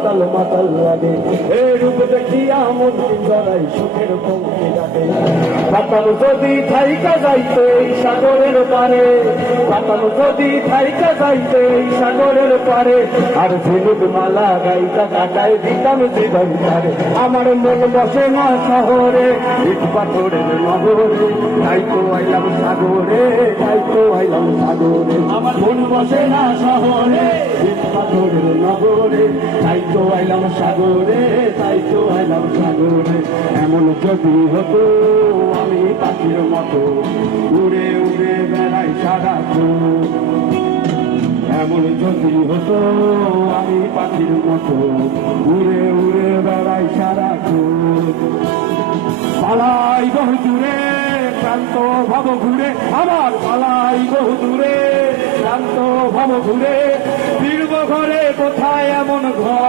মাতাল মাতাল লাগে। এই রূপ দেখিয়া মন জড়াই সুখের পঙ্ক্তি ডাকে। পাতাল যদি থাইকা যাইতে এই সাগরের পারে, পাতাল যদি থাইকা যাইতে এই সাগরের পারে, আর ঝিনুক মালা গাইতা কাটায় দিতাম জীবন তারে। আমার মন বসে না শহরে, ইট পাথরের নগরে, তাই তো আইলাম সাগরে, তাই তো আইলাম সাগরে। আমার মন বসে না শহরে, ইট পাথরের নগরে, তাই তো আইলাম সাগরে, তাই তো আইলাম সাগরে। এমন যদি হতো আমি পাখির মতো উড়ে উড়ে বেড়াই সারাক্ষণ, এমন যদি হতো আমি পাখির মতো উড়ে উড়ে বেড়াই সারাক্ষণ। পালাই বহু দূরে ক্লান্ত ভব ঘুরে, আমার পালাই বহু দূরে ক্লান্ত ভব ঘুরে, ফিরব ঘরে কোথায় এমন ঘর।